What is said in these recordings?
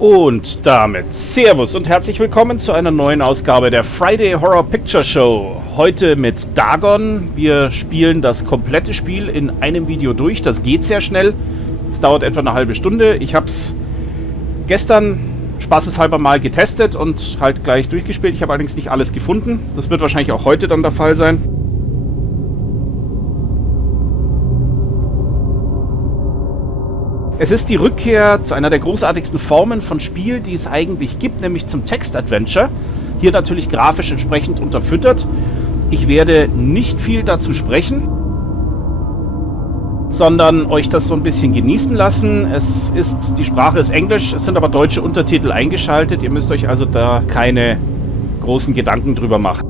Und damit Servus und herzlich willkommen zu einer neuen Ausgabe der Friday Horror Picture Show. Heute mit Dagon. Wir spielen das komplette Spiel in einem Video durch. Das geht sehr schnell. Es dauert etwa eine halbe Stunde. Ich habe es gestern spaßeshalber mal getestet und halt gleich durchgespielt. Ich habe allerdings nicht alles gefunden. Das wird wahrscheinlich auch heute dann der Fall sein. Es ist die Rückkehr zu einer der großartigsten Formen von Spiel, die es eigentlich gibt, nämlich zum Text-Adventure. Hier natürlich grafisch entsprechend unterfüttert. Ich werde nicht viel dazu sprechen, sondern euch das so ein bisschen genießen lassen. Die Sprache ist Englisch, es sind aber deutsche Untertitel eingeschaltet. Ihr müsst euch also da keine großen Gedanken drüber machen.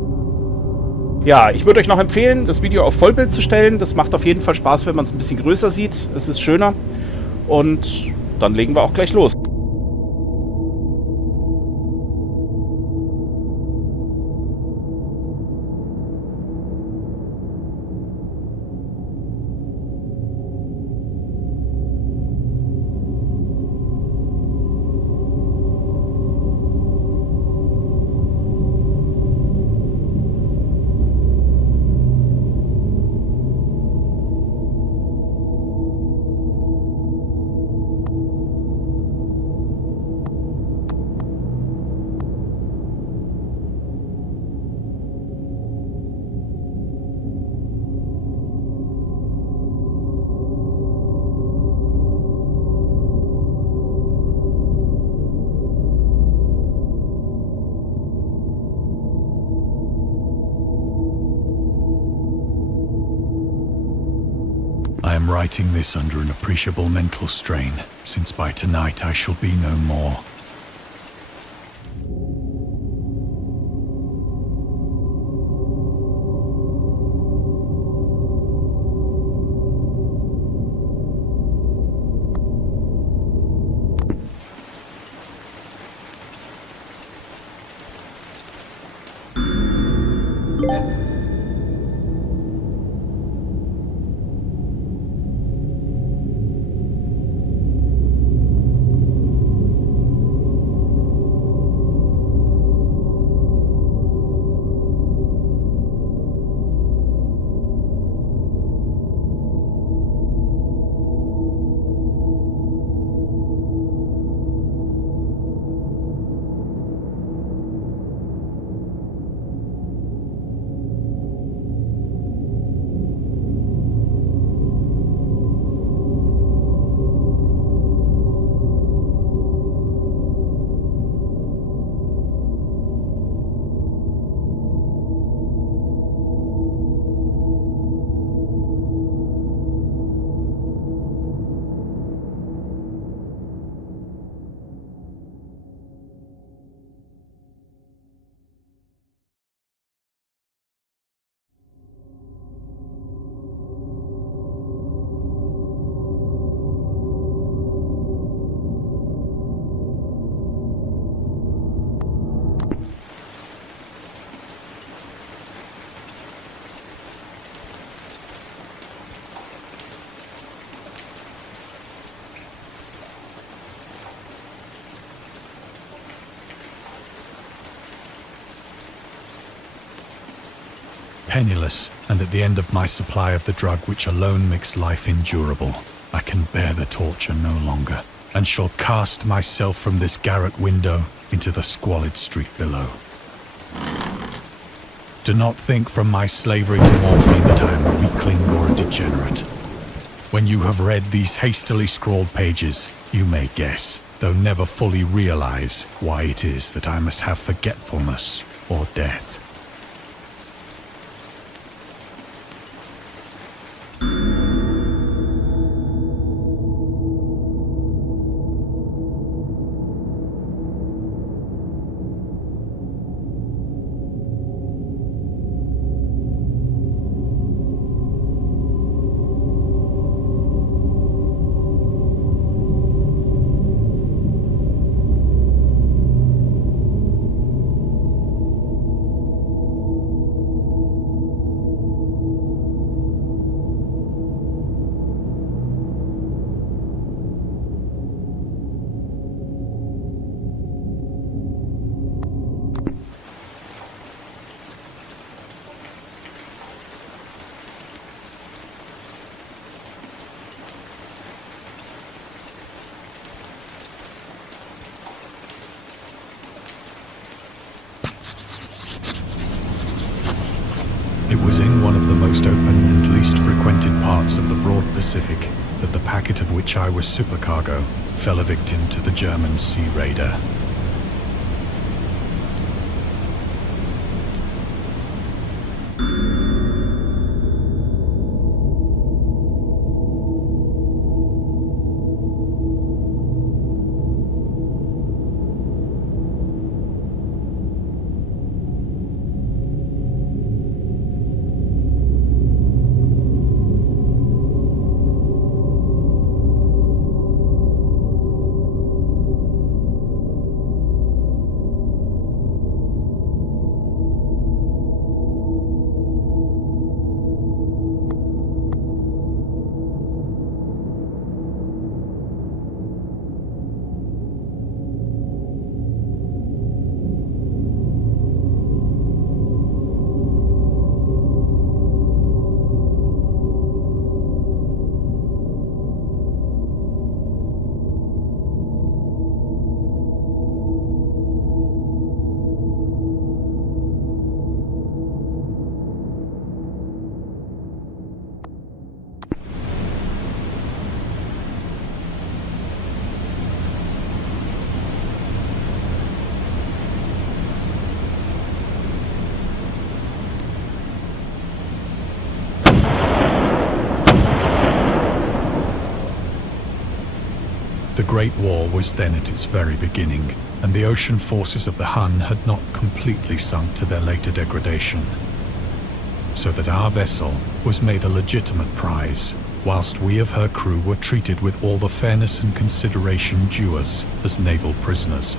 Ja, ich würde euch noch empfehlen, das Video auf Vollbild zu stellen. Das macht auf jeden Fall Spaß, wenn man es ein bisschen größer sieht. Es ist schöner. Und dann legen wir auch gleich los. I am writing this under an appreciable mental strain, since by tonight I shall be no more. Penniless, and at the end of my supply of the drug which alone makes life endurable, I can bear the torture no longer, and shall cast myself from this garret window into the squalid street below. Do not think from my slavery to morphine that I am a weakling or a degenerate. When you have read these hastily scrawled pages, you may guess, though never fully realize, why it is that I must have forgetfulness or death. depths of the broad Pacific that the packet of which I was supercargo fell a victim to the German sea raider. The Great War was then at its very beginning, and the ocean forces of the Hun had not completely sunk to their later degradation. So that our vessel was made a legitimate prize, whilst we of her crew were treated with all the fairness and consideration due us as naval prisoners.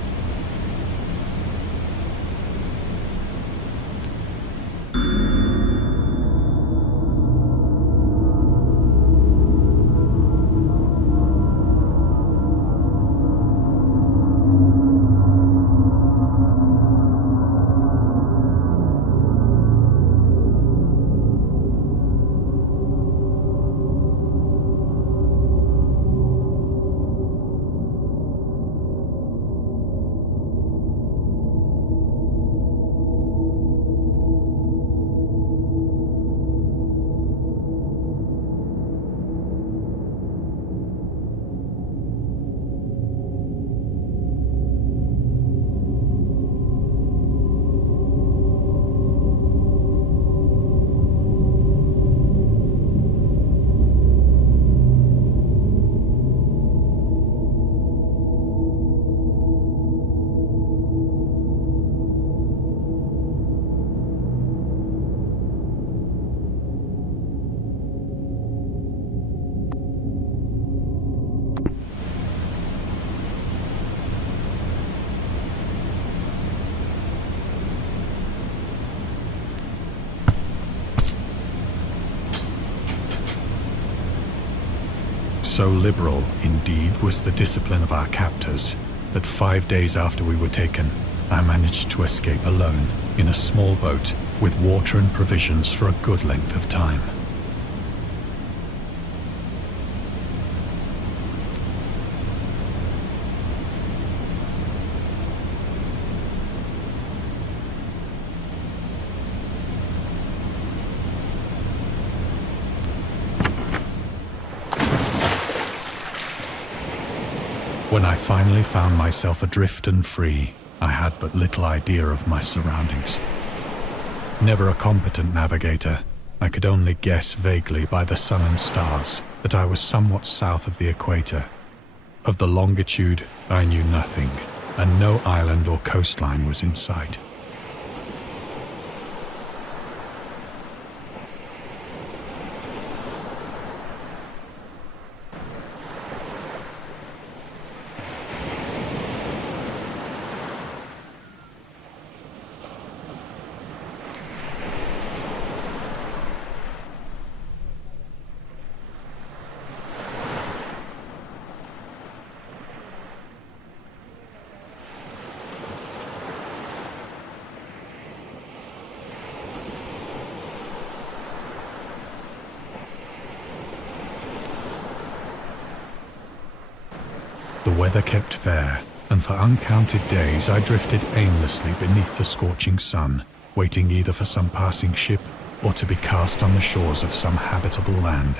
So liberal, indeed, was the discipline of our captors, that 5 days after we were taken, I managed to escape alone, in a small boat, with water and provisions for a good length of time. When I finally found myself adrift and free, I had but little idea of my surroundings. Never a competent navigator, I could only guess vaguely by the sun and stars that I was somewhat south of the equator. Of the longitude, I knew nothing, and no island or coastline was in sight. The weather kept fair, and for uncounted days I drifted aimlessly beneath the scorching sun, waiting either for some passing ship or to be cast on the shores of some habitable land.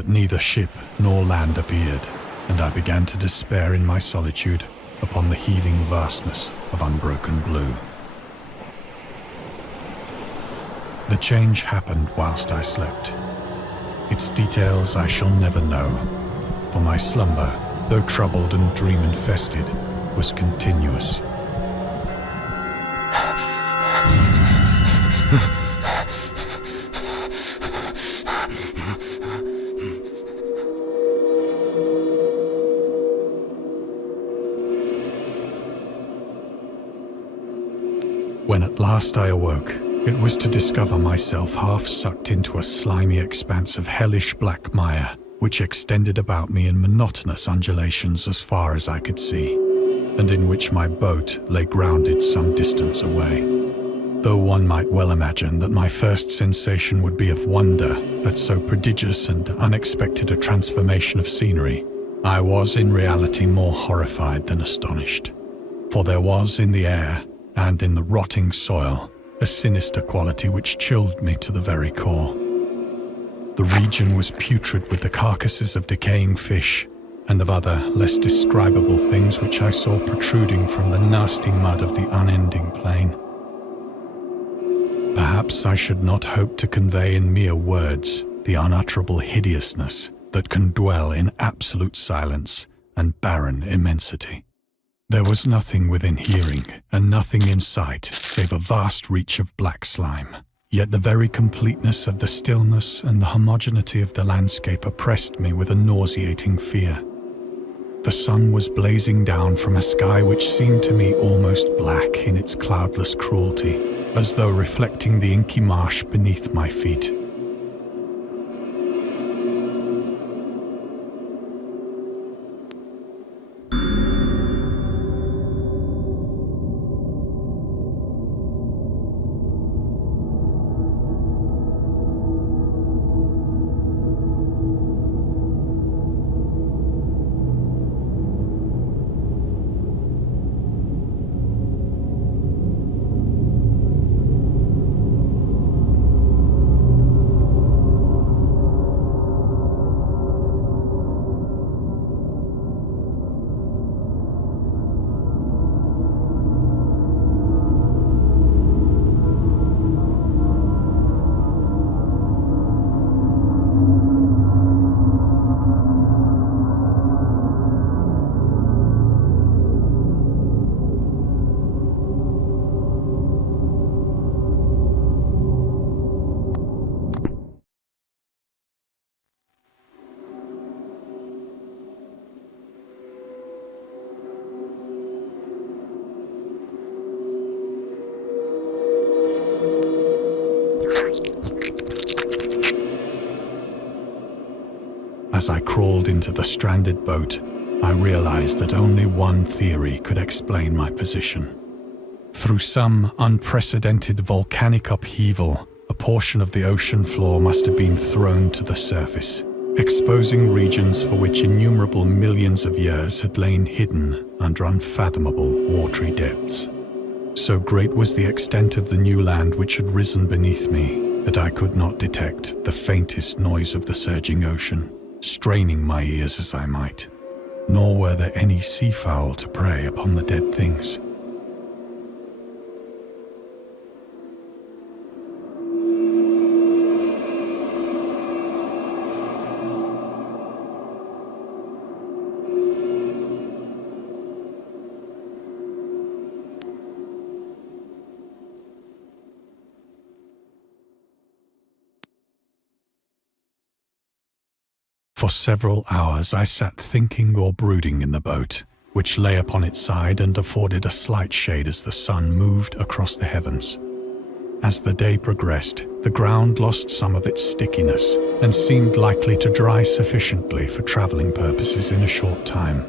But neither ship nor land appeared, and I began to despair in my solitude upon the heaving vastness of unbroken blue. The change happened whilst I slept. Its details I shall never know, for my slumber, though troubled and dream-infested, was continuous. When at last I awoke, it was to discover myself half sucked into a slimy expanse of hellish black mire, which extended about me in monotonous undulations as far as I could see, and in which my boat lay grounded some distance away. Though one might well imagine that my first sensation would be of wonder at so prodigious and unexpected a transformation of scenery, I was in reality more horrified than astonished. For there was in the air, and in the rotting soil, a sinister quality which chilled me to the very core. The region was putrid with the carcasses of decaying fish and of other less describable things which I saw protruding from the nasty mud of the unending plain. Perhaps I should not hope to convey in mere words the unutterable hideousness that can dwell in absolute silence and barren immensity. There was nothing within hearing, and nothing in sight, save a vast reach of black slime. Yet the very completeness of the stillness and the homogeneity of the landscape oppressed me with a nauseating fear. The sun was blazing down from a sky which seemed to me almost black in its cloudless cruelty, as though reflecting the inky marsh beneath my feet. As I crawled into the stranded boat, I realized that only one theory could explain my position. Through some unprecedented volcanic upheaval, a portion of the ocean floor must have been thrown to the surface, exposing regions for which innumerable millions of years had lain hidden under unfathomable watery depths. So great was the extent of the new land which had risen beneath me that I could not detect the faintest noise of the surging ocean, straining my ears as I might, nor were there any seafowl to prey upon the dead things. For several hours I sat thinking or brooding in the boat, which lay upon its side and afforded a slight shade as the sun moved across the heavens. As the day progressed, the ground lost some of its stickiness and seemed likely to dry sufficiently for traveling purposes in a short time.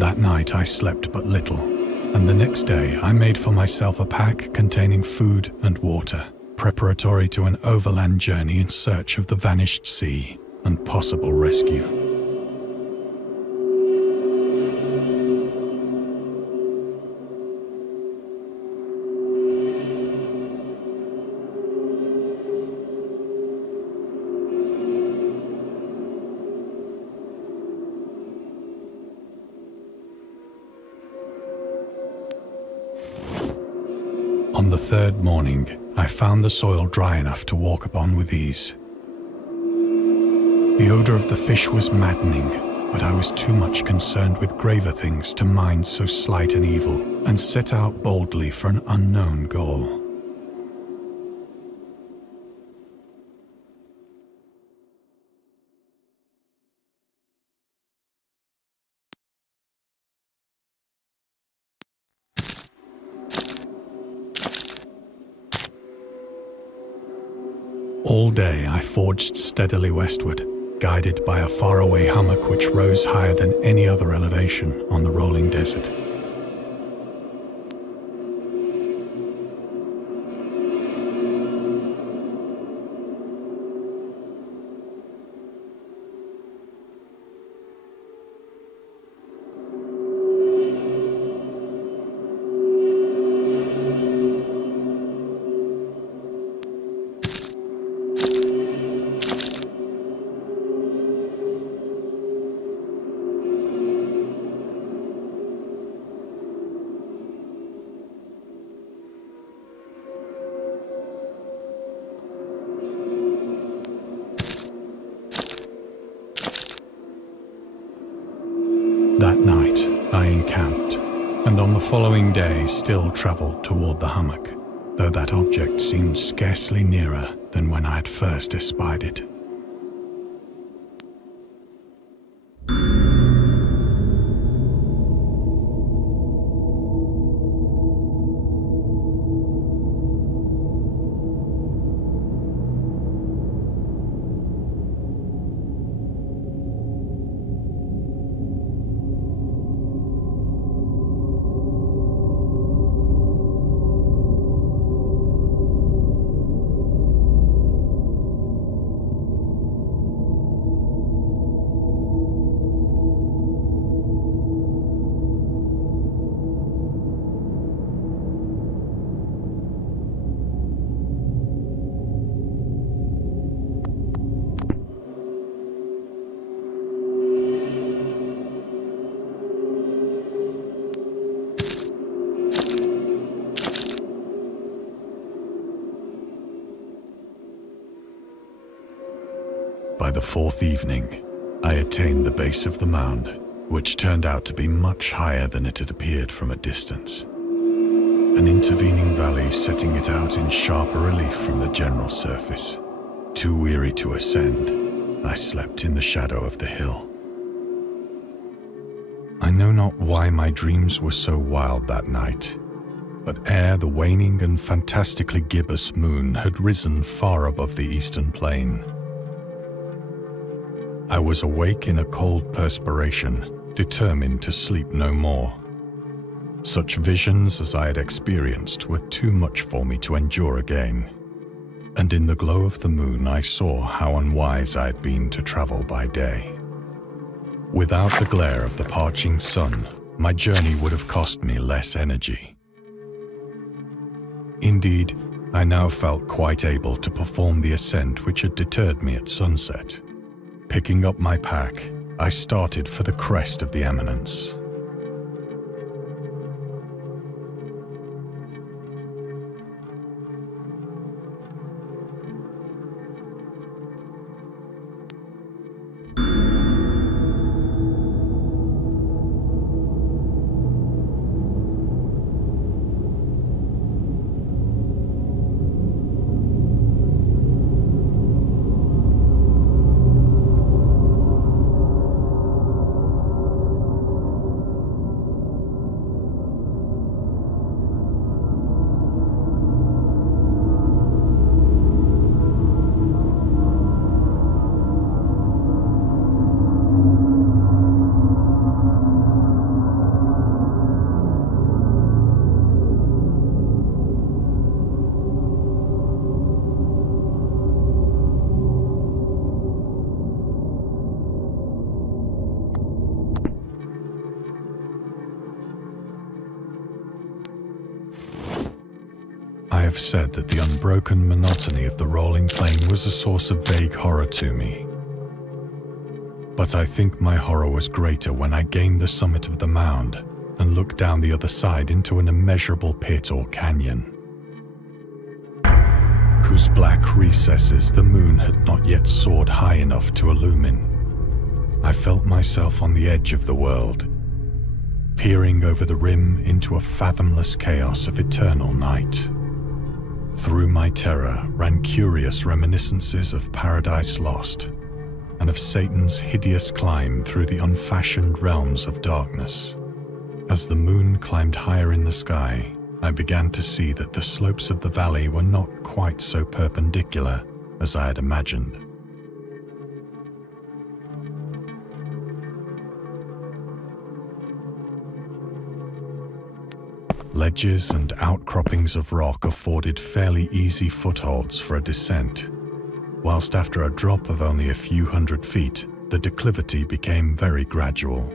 That night I slept but little, and the next day I made for myself a pack containing food and water, preparatory to an overland journey in search of the vanished sea and possible rescue. On the third morning, I found the soil dry enough to walk upon with ease. The odor of the fish was maddening, but I was too much concerned with graver things to mind so slight an evil, and set out boldly for an unknown goal. All day I forged steadily westward, guided by a faraway hummock which rose higher than any other elevation on the rolling desert. That night, I encamped, and on the following day still travelled toward the hummock, though that object seemed scarcely nearer than when I had first espied it. By the fourth evening, I attained the base of the mound, which turned out to be much higher than it had appeared from a distance. An intervening valley setting it out in sharper relief from the general surface. Too weary to ascend, I slept in the shadow of the hill. I know not why my dreams were so wild that night, but ere the waning and fantastically gibbous moon had risen far above the eastern plain, I was awake in a cold perspiration, determined to sleep no more. Such visions as I had experienced were too much for me to endure again, and in the glow of the moon I saw how unwise I had been to travel by day. Without the glare of the parching sun, my journey would have cost me less energy. Indeed, I now felt quite able to perform the ascent which had deterred me at sunset. Picking up my pack, I started for the crest of the eminence. I have said that the unbroken monotony of the rolling plain was a source of vague horror to me. But I think my horror was greater when I gained the summit of the mound and looked down the other side into an immeasurable pit or canyon. black recesses the moon had not yet soared high enough to illumine. I felt myself on the edge of the world, peering over the rim into a fathomless chaos of eternal night. Through my terror ran curious reminiscences of Paradise Lost, and of Satan's hideous climb through the unfashioned realms of darkness. As the moon climbed higher in the sky, I began to see that the slopes of the valley were not quite so perpendicular as I had imagined. Ledges and outcroppings of rock afforded fairly easy footholds for a descent, whilst after a drop of only a few hundred feet, the declivity became very gradual.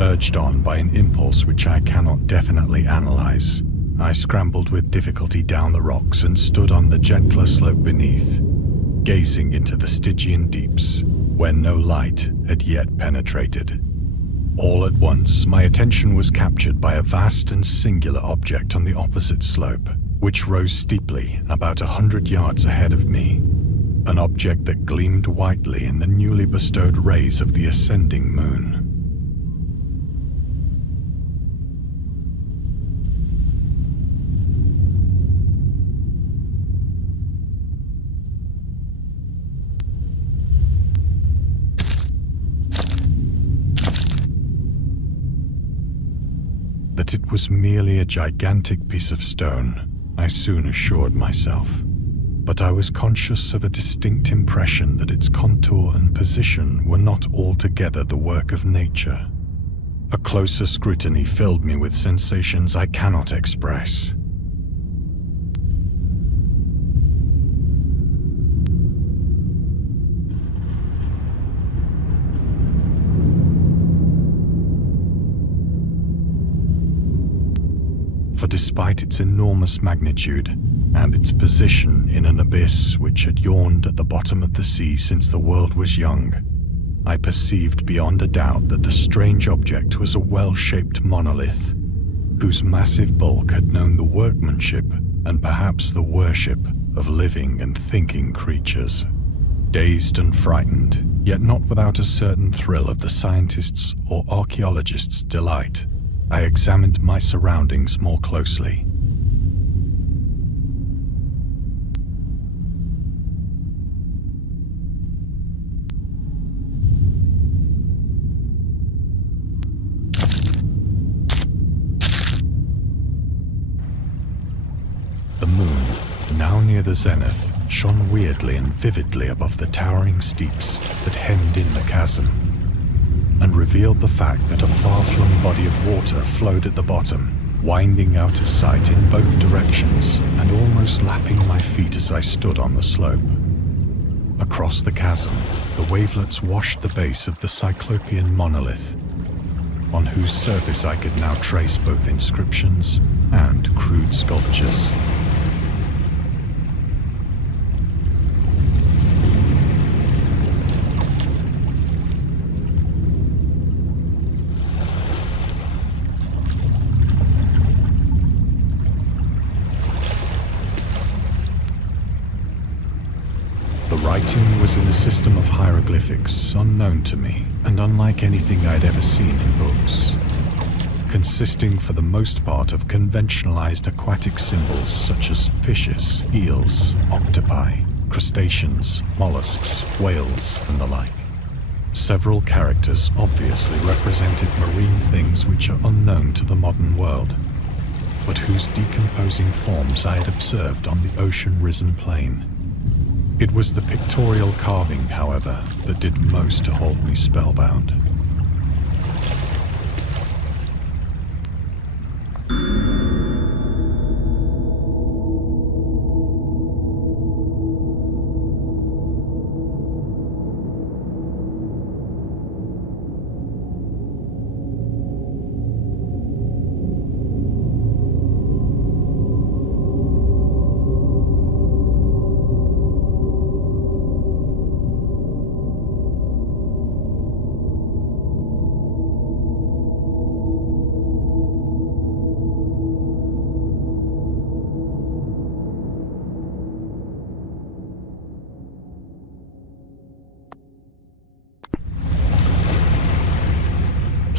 Urged on by an impulse which I cannot definitely analyze, I scrambled with difficulty down the rocks and stood on the gentler slope beneath, gazing into the Stygian deeps, where no light had yet penetrated. All at once, my attention was captured by a vast and singular object on the opposite slope, which rose steeply about 100 yards ahead of me, an object that gleamed whitely in the newly bestowed rays of the ascending moon. That it was merely a gigantic piece of stone, I soon assured myself, but I was conscious of a distinct impression that its contour and position were not altogether the work of nature. A closer scrutiny filled me with sensations I cannot express. For despite its enormous magnitude and its position in an abyss which had yawned at the bottom of the sea since the world was young, I perceived beyond a doubt that the strange object was a well-shaped monolith, whose massive bulk had known the workmanship and perhaps the worship of living and thinking creatures. Dazed and frightened, yet not without a certain thrill of the scientist's or archaeologist's delight, I examined my surroundings more closely. The moon, now near the zenith, shone weirdly and vividly above the towering steeps that hemmed in the chasm, and revealed the fact that a far-flung body of water flowed at the bottom, winding out of sight in both directions and almost lapping my feet as I stood on the slope. Across the chasm, the wavelets washed the base of the Cyclopean monolith, on whose surface I could now trace both inscriptions and crude sculptures. The writing was in a system of hieroglyphics unknown to me and unlike anything I'd ever seen in books, consisting for the most part of conventionalized aquatic symbols such as fishes, eels, octopi, crustaceans, mollusks, whales, and the like. Several characters obviously represented marine things which are unknown to the modern world, but whose decomposing forms I had observed on the ocean-risen plain. It was the pictorial carving, however, that did most to hold me spellbound.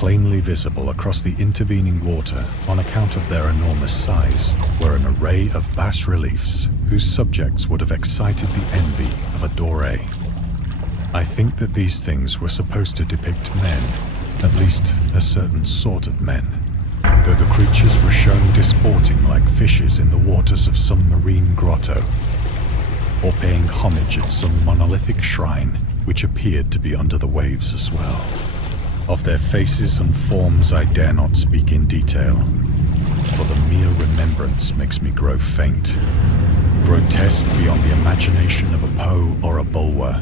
Plainly visible across the intervening water on account of their enormous size were an array of bas-reliefs whose subjects would have excited the envy of a doré. I think that these things were supposed to depict men, at least a certain sort of men, though the creatures were shown disporting like fishes in the waters of some marine grotto, or paying homage at some monolithic shrine which appeared to be under the waves as well. Of their faces and forms I dare not speak in detail, for the mere remembrance makes me grow faint. Grotesque beyond the imagination of a Poe or a Bulwer.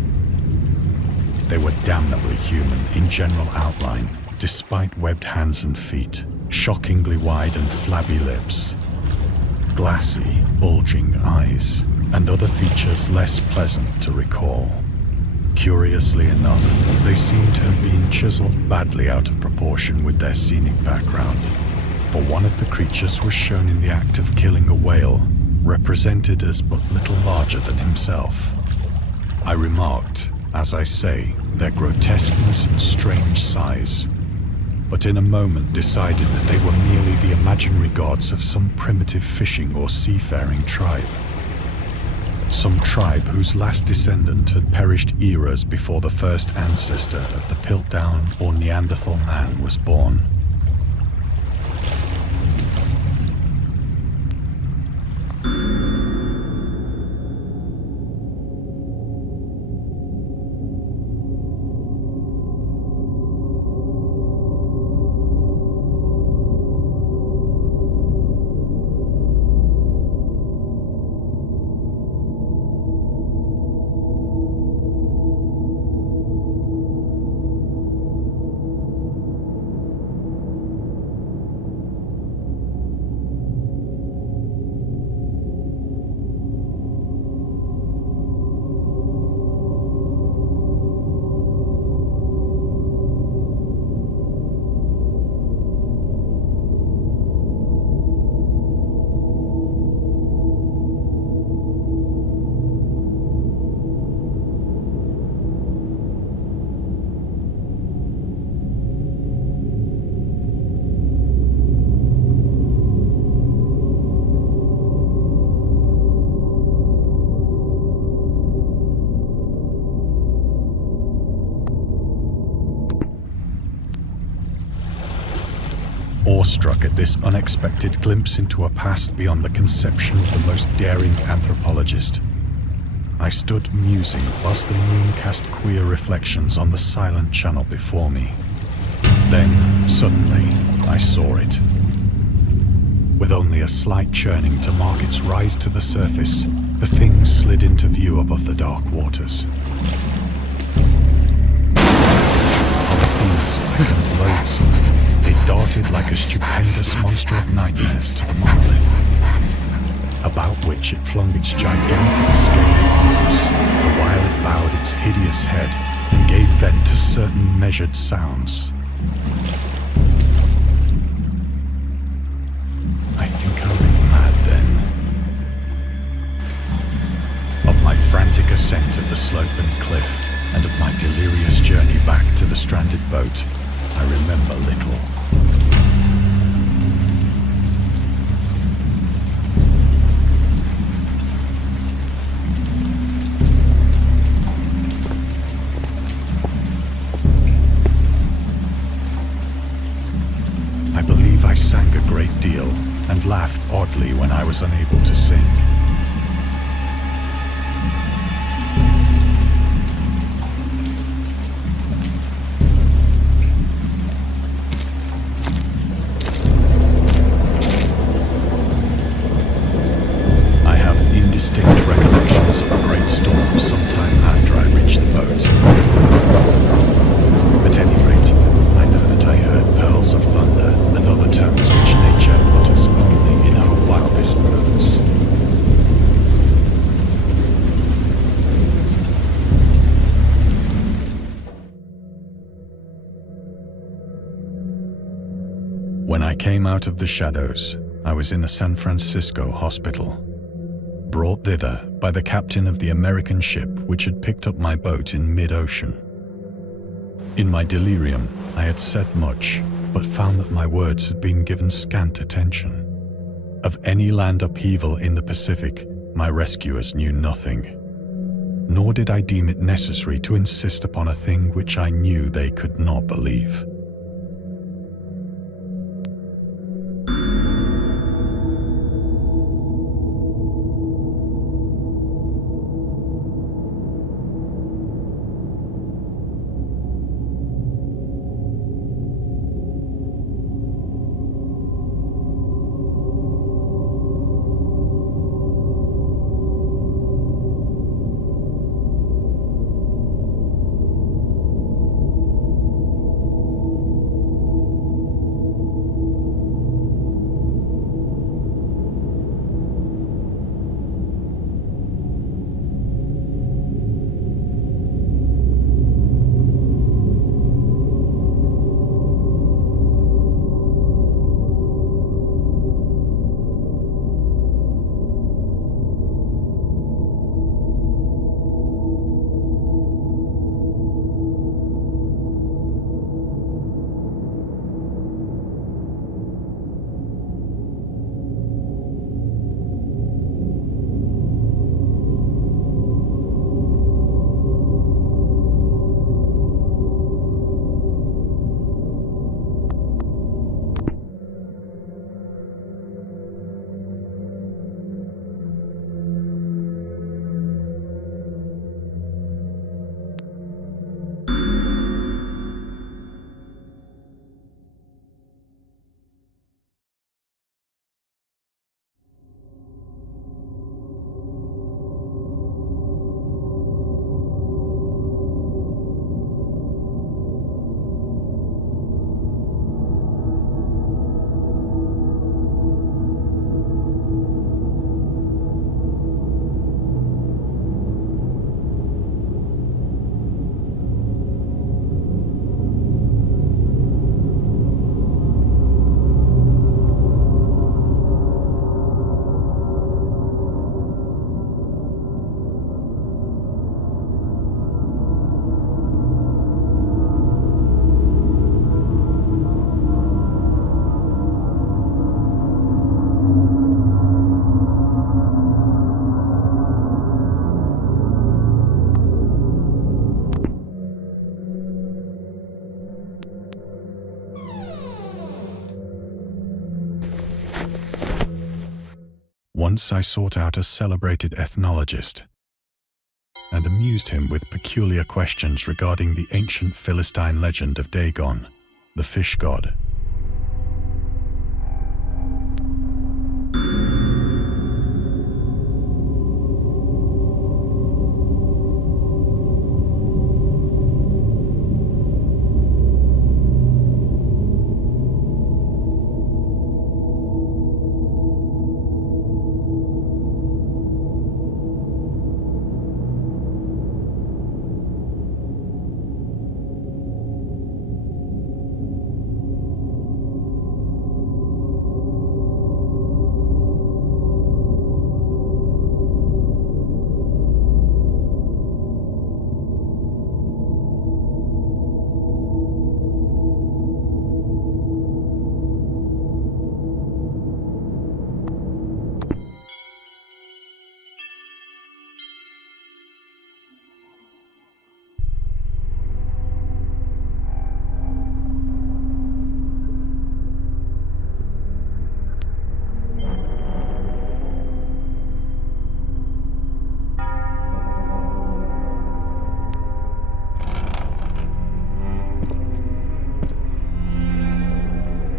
They were damnably human in general outline, despite webbed hands and feet, shockingly wide and flabby lips, glassy, bulging eyes, and other features less pleasant to recall. Curiously enough, they seem to have been chiseled badly out of proportion with their scenic background, for one of the creatures was shown in the act of killing a whale, represented as but little larger than himself. I remarked, as I say, their grotesqueness and strange size, but in a moment decided that they were merely the imaginary gods of some primitive fishing or seafaring tribe. Some tribe whose last descendant had perished eras before the first ancestor of the Piltdown or Neanderthal man was born. Awestruck at this unexpected glimpse into a past beyond the conception of the most daring anthropologist, I stood musing whilst the moon cast queer reflections on the silent channel before me. Then, suddenly, I saw it. With only a slight churning to mark its rise to the surface, the thing slid into view above the dark waters. Like and loathsome, it darted like a stupendous monster of nightmares to the monolith, about which it flung its gigantic scaly arms, while it bowed its hideous head and gave vent to certain measured sounds. I think I went mad then. Of my frantic ascent of the slope and cliff, and of my delirious journey back to the stranded boat, I remember little. I believe I sang a great deal and laughed oddly when I was unable to sing. Distinct recollections of a great storm sometime after I reached the boat. At any rate, I know that I heard pearls of thunder and other tones which nature utters only in her wildest moods. When I came out of the shadows, I was in a San Francisco hospital, brought thither by the captain of the American ship which had picked up my boat in mid-ocean. In my delirium, I had said much, but found that my words had been given scant attention. Of any land upheaval in the Pacific, my rescuers knew nothing. Nor did I deem it necessary to insist upon a thing which I knew they could not believe. Once I sought out a celebrated ethnologist and amused him with peculiar questions regarding the ancient Philistine legend of Dagon, the fish god.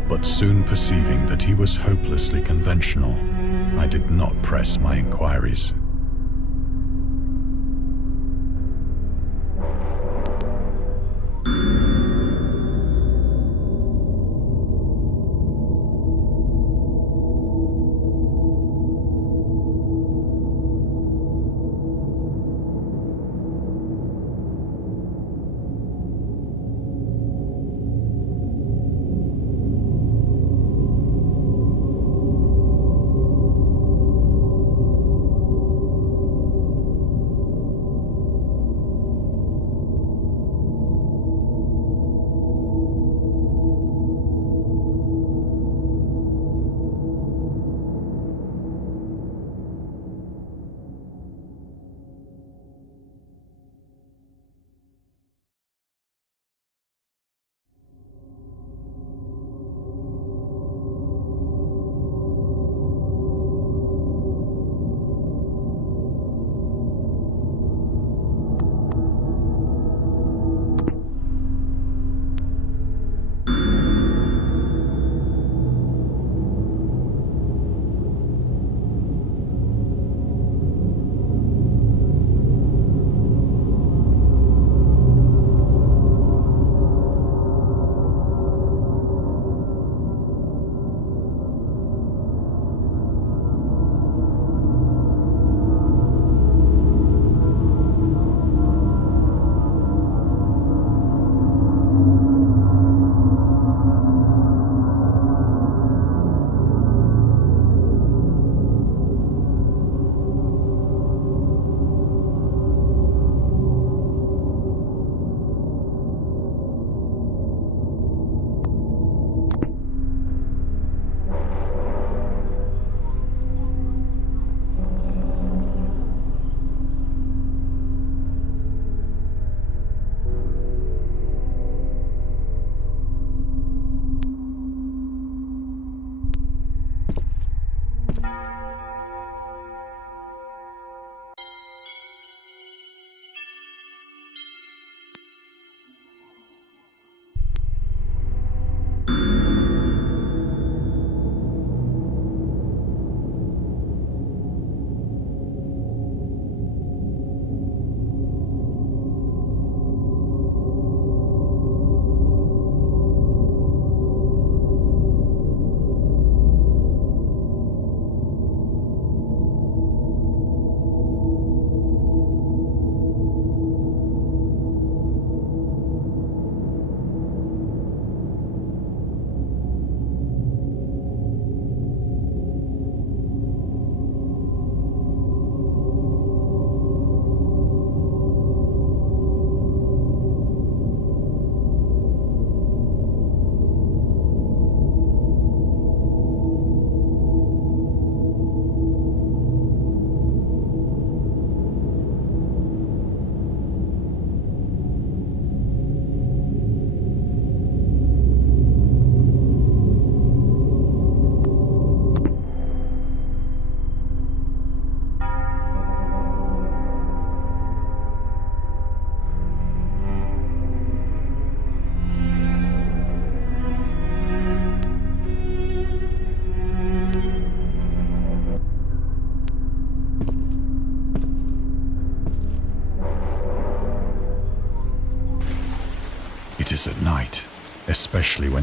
But soon perceiving that he was hopelessly conventional, I did not press my inquiries.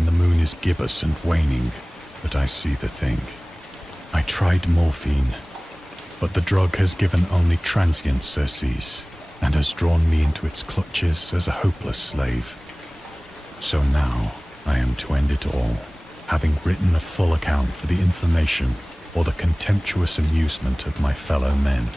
the moon is gibbous and waning that I see the thing. I tried morphine, but the drug has given only transient surcease and has drawn me into its clutches as a hopeless slave. So now I am to end it all, having written a full account for the information or the contemptuous amusement of my fellow men.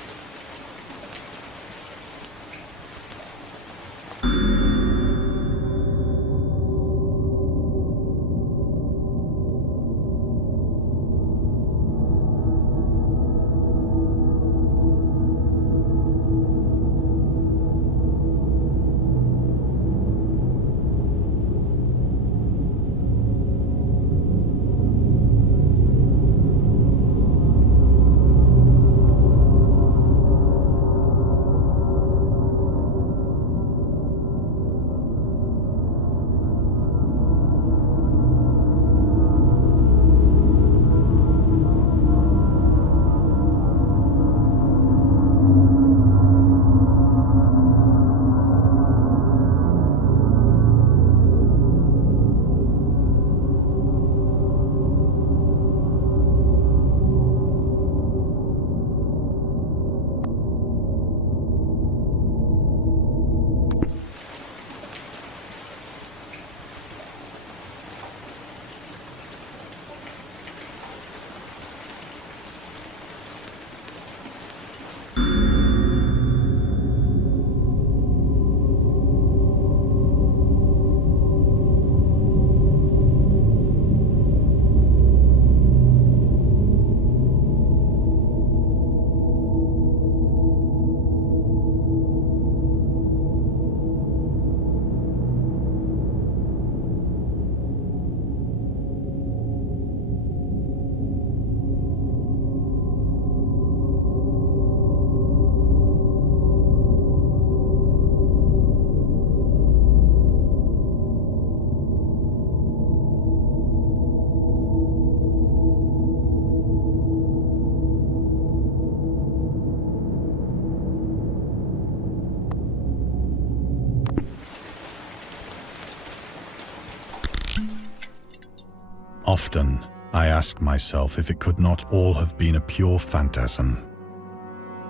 Often, I ask myself if it could not all have been a pure phantasm.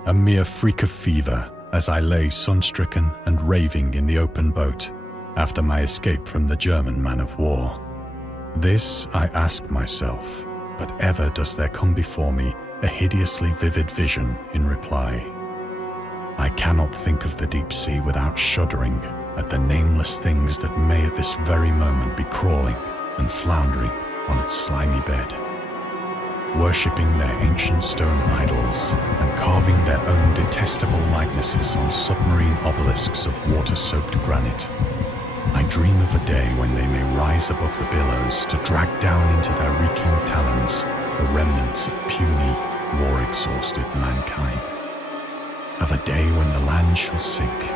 A mere freak of fever as I lay sun-stricken and raving in the open boat after my escape from the German man-of-war. This I ask myself, but ever does there come before me a hideously vivid vision in reply. I cannot think of the deep sea without shuddering at the nameless things that may at this very moment be crawling and floundering on its slimy bed, worshipping their ancient stone idols and carving their own detestable likenesses on submarine obelisks of water-soaked granite. I dream of a day when they may rise above the billows to drag down into their reeking talons the remnants of puny, war-exhausted mankind. Of a day when the land shall sink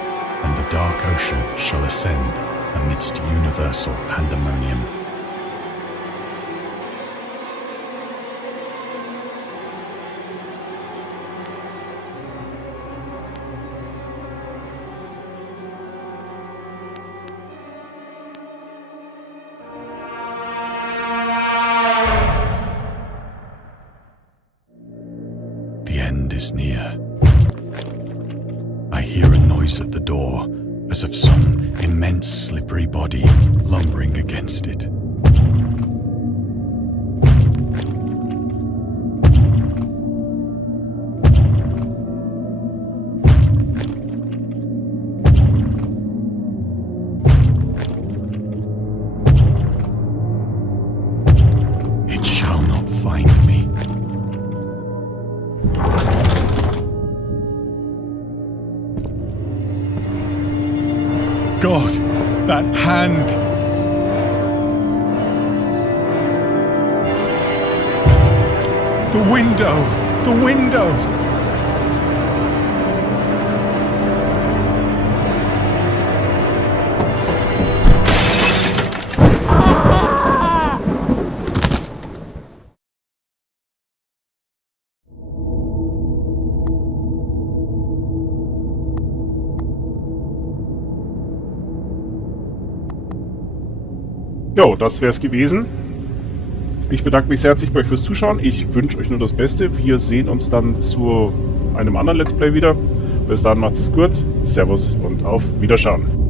and the dark ocean shall ascend amidst universal pandemonium. The end is near. I hear a noise at the door, as of some immense slippery body lumbering against it. It shall not find me. God, that hand! The window! The window! Jo, das wäre es gewesen. Ich bedanke mich sehr herzlich bei euch fürs Zuschauen. Ich wünsche euch nur das Beste. Wir sehen uns dann zu einem anderen Let's Play wieder. Bis dann, macht's es gut. Servus und auf Wiederschauen.